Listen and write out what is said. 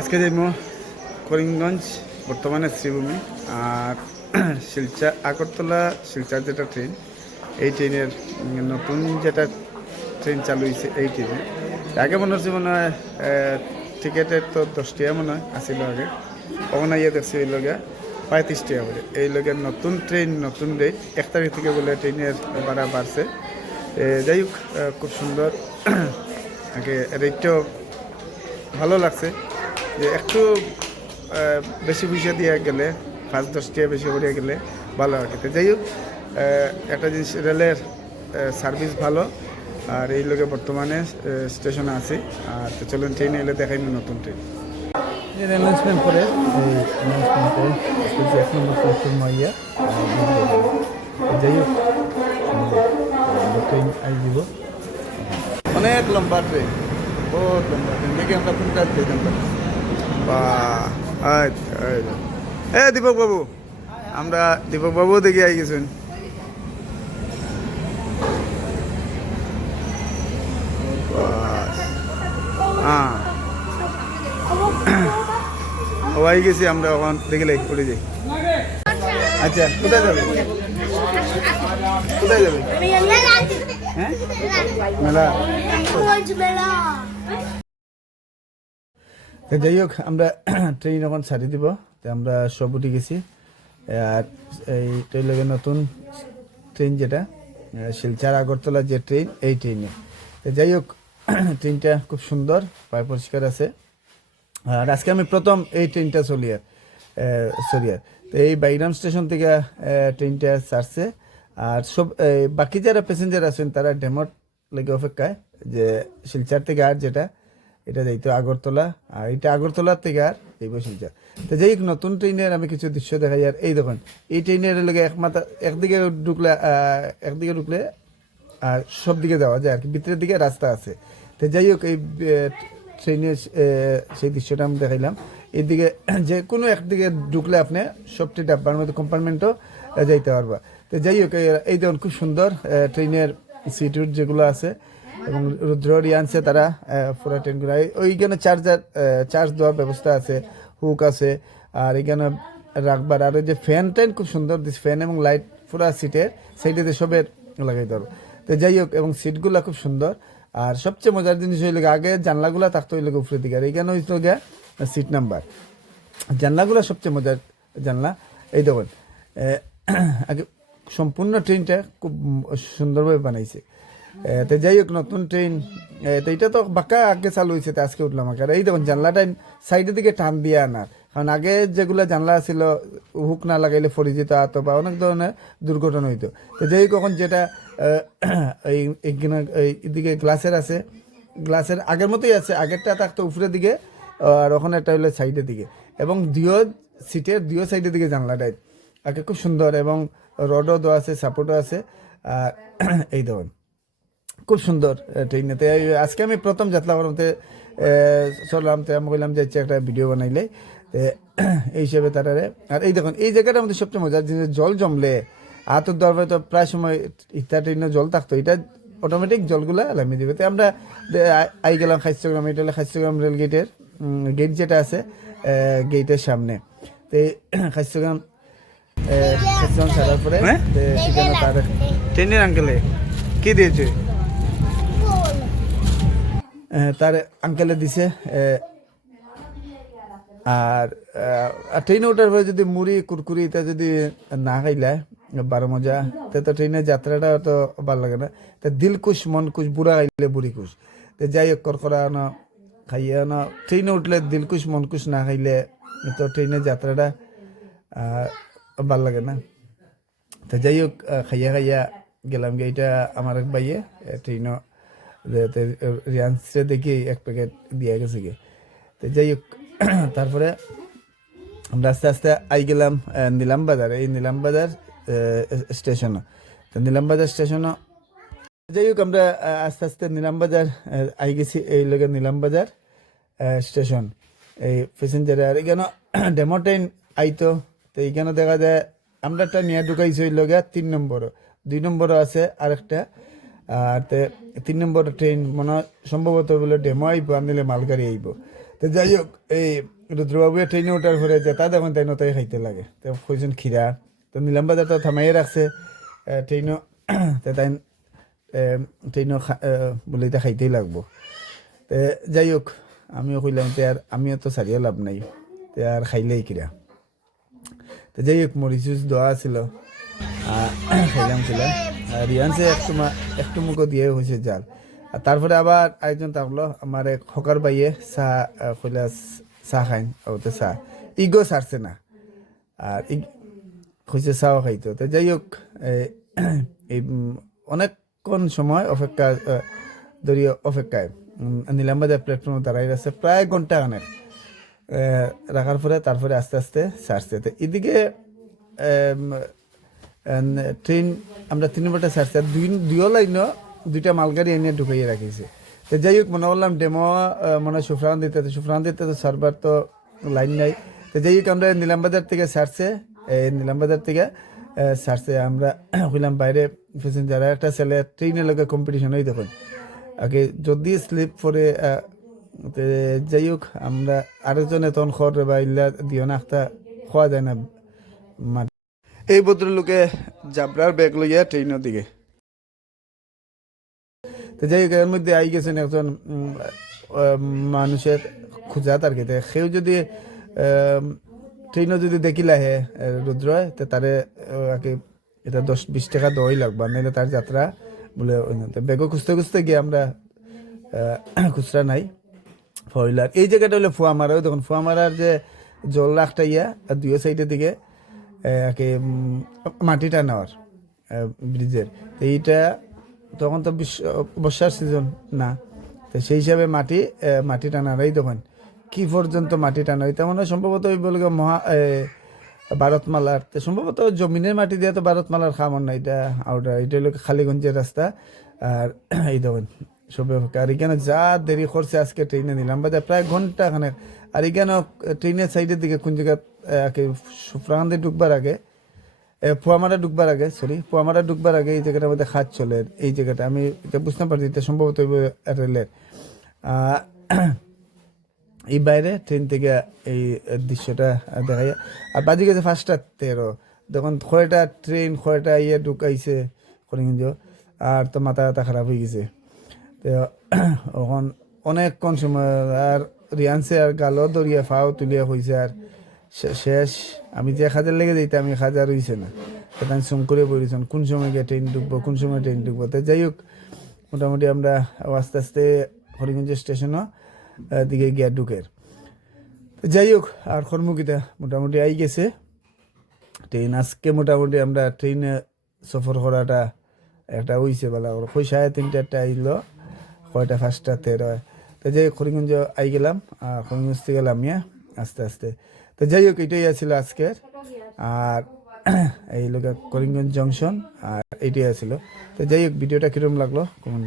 আজকে যাইব করিমগঞ্জ, বর্তমানে শ্রীভূমি আর শিলচর আগরতলা, শিলচর যেটা ট্রেন এই ট্রেনের নতুন যেটা ট্রেন চালু হয়েছে এই ট্রেনে আগে মনে হচ্ছে মনে হয় টিকেটের তো দশ টাকা মনে হয় আসিল আগে। ওখানে ইয়ে দেখছি এই লগে পঁয়ত্রিশ টাকা বলে এই লগে নতুন ট্রেন নতুন রেট এক তারিখ থেকে বলে ট্রেনের ভাড়া বাড়ছে। যাই হোক খুব সুন্দর। আগে রেটটাও ভালো লাগছে। যে একটু বেশি পয়সা দিয়ে গেলে পাঁচ দশ টাকা বেশি করে গেলে ভালো হয় কিন্তু যাই হোক একটা জিনিস রেলের সার্ভিস ভালো। আর এই লোকে বর্তমানে স্টেশনে আছে। আর তো চলুন ট্রেনে এলে দেখাই নতুন ট্রেন অ্যানাউন্সমেন্ট করে এই অ্যানাউন্সমেন্টে এক নম্বর প্ল্যাটফর্ম মাইয়া যাই হোক ট্রেন আই দিব। অনেক লম্বা ট্রেন বহুত লম্বা ট্রেন দেখি আমরা কোনটা বা এ দীপক বাবু আমরা দীপক বাবু দেখি আই গেছেন। হ্যাঁ ও গেছি, আমরা ওখান দেখিলে পড়ে যাই। আচ্ছা কোথায় যাবে? কোথায় যাবে? হ্যাঁ? মেলা। তো যাই হোক, আমরা ট্রেন এখন ছাড়ি দিব। তো আমরা সব উঠে গেছি। আর এই ট্রেন নতুন ট্রেন যেটা শিলচার আগরতলা যে ট্রেন এই ট্রেনে তো যাই হোক ট্রেনটা খুব সুন্দর, পায় পরিষ্কার আছে। আর আজকে আমি প্রথম এই ট্রেনটা চলিয়ার চলিয়ার। তো এই বাইরাম স্টেশন থেকে ট্রেনটা ছাড়ছে। আর সব বাকি যারা প্যাসেঞ্জার আছেন, তারা ডেমোট লেগে অপেক্ষায় যে শিলচার থেকে আর যেটা এটা যাইতো আগরতলা, আর এটা আগরতলার থেকে আর এই শিলচার তো যাই হোক, নতুন ট্রেনের আমি কিছু দৃশ্য দেখাই, আর এই দেখুন, এই ট্রেনের লেগে একমাত্র একদিকে ঢুকলে একদিকে ঢুকলে, আর সব দিকে যাওয়া যায়, আর কি, ভিতরের দিকে রাস্তা আছে। তো যাই হোক, এই ট্রেনের সেই দৃশ্যটা আমি দেখাইলাম। এইদিকে যে কোনো একদিকে ঢুকলে আপনি সবটি ডাব্বার মধ্যে কম্পার্টমেন্টও যাইতে পারবা। তো যাই হোক এই- দেখুন, খুব সুন্দর ট্রেনের সিট যেগুলো আছে এবং রুদ্র রিয়ানসে তারা পুরো এই- ওইখানে চার্জার চার্জ দেওয়ার ব্যবস্থা আছে হুক আছে, আর এখানে রাখবার। আর ওই যে ফ্যান ট্যান খুব সুন্দর দিস ফ্যান এবং লাইট পুরা সিটের সাইডেতে সবের লাগাই দেবো তো যাই হোক, এবং সিটগুলো খুব সুন্দর। আর সবচেয়ে মজার জিনিস হইলে আগে জানলাগুলো থাকতো হইলে উপরের দিকে, আর এইখানে হইতো গিয়া সিট নাম্বার জানলাগুলো সবচেয়ে মজার জানলা, এই দেখুন আগে সম্পূর্ণ ট্রেনটা খুব সুন্দরভাবে বানাইছে। তো যাই হোক, নতুন ট্রেন তো এটা তো বাঁকা আগে চালু হয়েছে তো আজকে উঠলাম আগে। এই দেখুন জানলাটা সাইডের দিকে টান দিয়ে আনার। কারণ আগে যেগুলো জানলা ছিল হুক না লাগাইলে ফরি যেত আত বা অনেক ধরনের দুর্ঘটনা হইতো। তো যাই হোক, এখন যেটা এই এইখানে এই এদিকে গ্লাসের আছে। গ্লাসের আগের মতোই আছে, আগেরটা থাকতো উপরের দিকে, আর ওখানে একটা হলো সাইডের দিকে। এবং দুও সিটের দুও সাইডের দিকে জানলাটাই আগে খুব সুন্দর, এবং রডও দেওয়া আছে সাপোর্টও আছে। আর এই দেখুন খুব সুন্দর ট্রেনেতে আজকে আমি প্রথম যাত্রা করতে চললাম তো আমি বললাম যে ইচ্ছে একটা ভিডিও বানাইলে। এই হিসেবে তারারে আর এই দেখুন এই জায়গাটা আমাদের সবচেয়ে মজার জিনিস জল জমলে। হাতের দরবারে তো প্রায় সময় ইত্যা ট্রেনে জল থাকতো এটা অটোমেটিক জলগুলা নামিয়ে দেবে। তো আমরা আই- গেলাম খাইস্যগ্রাম এটা হলো খাইস্যগ্রাম রেল গেটের গেট যেটা আছে গেটের সামনে। তো খাইস্যগ্রাম খাইস্যগ্রাম ছাড়ার পরে সেখানে তার ট্রেনের আঙ্কেলে কি দিয়েছে? তার আঙ্কেলে দিছে আর ট্রেনে ওঠার পরে যদি মুড়ি, কুরকুরি এটা যদি না খাইলায় বারো মজা, তে তো ট্রেনের যাত্রাটা তো ভালো লাগে না। তা দিল কুশ মন কুশ বুড়া খাইলে বুড়ি কুশ তো যাই হোক করকরা না খাইয়ে না ট্রেনে উঠলে দিল কুশ মন কুশ না খাইলে তো ট্রেনের যাত্রাটা ভালো লাগে না। তো যাই হোক খাইয়া খাইয়া গেলাম গিয়ে এটা আমার এক ভাইয়ে ট্রেনও রিয়ান্সে দেখি এক প্যাকেট দিয়ে গেছে গিয়ে তো যাই হোক, তারপরে আমরা আস্তে আস্তে আই গেলাম নিলাম বাজার। এই নিলাম বাজার স্টেশনও তো নিলাম বাজার স্টেশনও যাই হোক, আমরা আস্তে আস্তে নিলাম বাজার আই গেছি এই লোকের নিলাম বাজার স্টেশন। এই প্যাসেঞ্জারে আর এখানে ডেমো ট্রেন আইতো। তো এইখানে দেখা যায়, আমরা একটা নিয়ে ঢুকাইছি ওই লগে তিন নম্বরও। দুই নম্বরও আছে আরেকটা। আর তে তিন নম্বর ট্রেন মনে সম্ভবত বলে ডেমো আইব, আর নিলে মালগাড়ি আইব। তো যাই হোক, এই রুদ্রবাবু ট্রেনে ওঠার পরে যেটা দেখুন তাই নতাই খাইতে লাগে। তো কইছেন খিরা তো নিলাম বাজার তো থামাইয়ে রাখছে। ট্রেনও তো তাই ট্রেনও বলে এটা খাইতেই লাগবো। তে যাই হোক, আমিও কইলাম তে আর আমিও তো সারিয়া লাভ নাই। তে আর খাইলেই কিরা তো যাই হোক মরিচুস দেওয়া ছিল খাইলাম ছিলাম আর রিয়ান্সে একটু মা- একটু মুখো দিয়ে হয়েছে জাল। আর তারপরে আবার আরেকজন থাকল আমার এক হকার বাইয়ে চা কইলা চ- খাইন ওতে চা। ইগো সারছে না। আর ই- হয়েছে চাও খাইতো। তো যাই হোক এই অনেকক্ষণ সময় অপেক্ষা আহ, ধরি অপেক্ষায়। নিলামবাজার প্ল্যাটফর্মে দাঁড়াই আছে প্রায় ঘণ্টা খানেক। রাখার পরে তারপরে আস্তে আস্তে ছাড়ছে। তো এদিকে ট্রেন, আমরা তিন নম্বরটা ছাড়ছি আর দুই দুইও লাইন দুইটা মালগাড়ি এনে ঢুকাইয়ে রাখিছে। তো যাই হোক, মনে করলাম ডেমো মনে সুফরান দিতে তো সুফরান দিতে তো সার্ভার তো লাইন নাই। তো যাই হোক, আমরা নিলামবাজার থেকে এই নিলামবাজার থেকে ছাড়ছে আমরা হইলাম বাইরে প্যাসেঞ্জার একটা ছেলে ট্রেনের লোকে কম্পিটিশন হই দেখুন। আগে যদি স্লিপ করে যাই হোক, আমরা আরেকজনে তখন খর বা ইল্লা দিও না একটা খোয়া যায় না। এই ভদ্রলোকে জাবরার ব্যাগ লইয়া ট্রেনের দিকে। তো যাই হোক এর মধ্যে আই গেছেন একজন আহ, মানুষের খোঁজা তার কেতে সেও যদি ট্রেনও যদি দেখিলা হে রুদ্র তো তারে আহ, আগে এটা দশ বিশ টাকা দেওয়াই লাগবে নাহলে তার যাত্রা বলে ব্যাগও খুঁজতে খুঁজতে গিয়ে আমরা আহ, খুচরা নাই ফয়লার। এই জায়গাটা হলো ফুয়ামারা দেখুন ফুয়ামারার যে জল রাখটা ইয়া আর দুই সাইডের দিকে আহ, একে উম, মাটি টানাওয়ার ব্রিজের। তো এইটা তখন তো বিশ্ব বর্ষার সিজন না। তো সেই হিসাবে মাটি মাটি টানারাই তখন কি পর্যন্ত মাটি টানা এটা মনে হয় সম্ভবত ওই বলে মহা ভারতমালার তো সম্ভবত জমিনের মাটি দিয়ে তো ভারতমালার খামন না এটা আউটা এটা হলো খালিগঞ্জের রাস্তা। আর এই দেখুন সবে আর এখানে যা দেরি করছে আজকে ট্রেনে নিলাম বাজে প্রায় ঘণ্টা খানেক আর এখানে ট্রেনের সাইডের দিকে কোন জায়গা সুফরাকান্দি ঢুকবার আগে এ, ফুয়ামারা ঢুকবার আগে সরি ফুয়ামারা ঢুকবার আগে এই জায়গাটার মধ্যে খাত চলে এই জায়গাটা। আমি এটা বুঝতে পারছি এটা সম্ভবত রেলের। এই বাইরে ট্রেন থেকে এই দৃশ্যটা দেখা যায় আর বাজি গেছে ফার্স্টটা তেরো। তখন কয়টা ট্রেন কয়টা ইয়ে ঢুকাইছে করিমগঞ্জ। আর তো মাথা ব্যথা খারাপ হয়ে গেছে। তো এখন অনেকক্ষণ সময় আর রিয়ান্সে আর গালো দরিয়া ফাও তুলিয়া হয়েছে আর শেষ। আমি যে খাজার লেগে যাইতে, আমি খাজার হইছে না। আমি সুম করে পড়েছেন কোন সময় গিয়ে ট্রেন ঢুকবো, কোন সময় ট্রেন ঢুকবো। তো যাই হোক, মোটামুটি আমরা আস্তে আস্তে হরিগঞ্জ স্টেশনও দিকে গিয়া ঢুকের। যাই হোক, আর কর্মকিতা মোটামুটি আই গেছে। ট্রেন আজকে মোটামুটি আমরা ট্রেনে সফর করাটা একটা হইছে বেলা। ওর কই সাড়ে তিনটাটা আইলো, কয়টা ফার্স্টটা তেরো। তো যাই হোক করিমগঞ্জ আই গেলাম, আর করিমগঞ্জ থেকে গেলাম ইয়া, আস্তে আস্তে। তো যাই হোক এটাই আছিল আজকের। আর এই লোক করিমগঞ্জ জংশন, আর এটাই আছিল। তো যাই হোক ভিডিওটা কিরম লাগল? কমেন্ট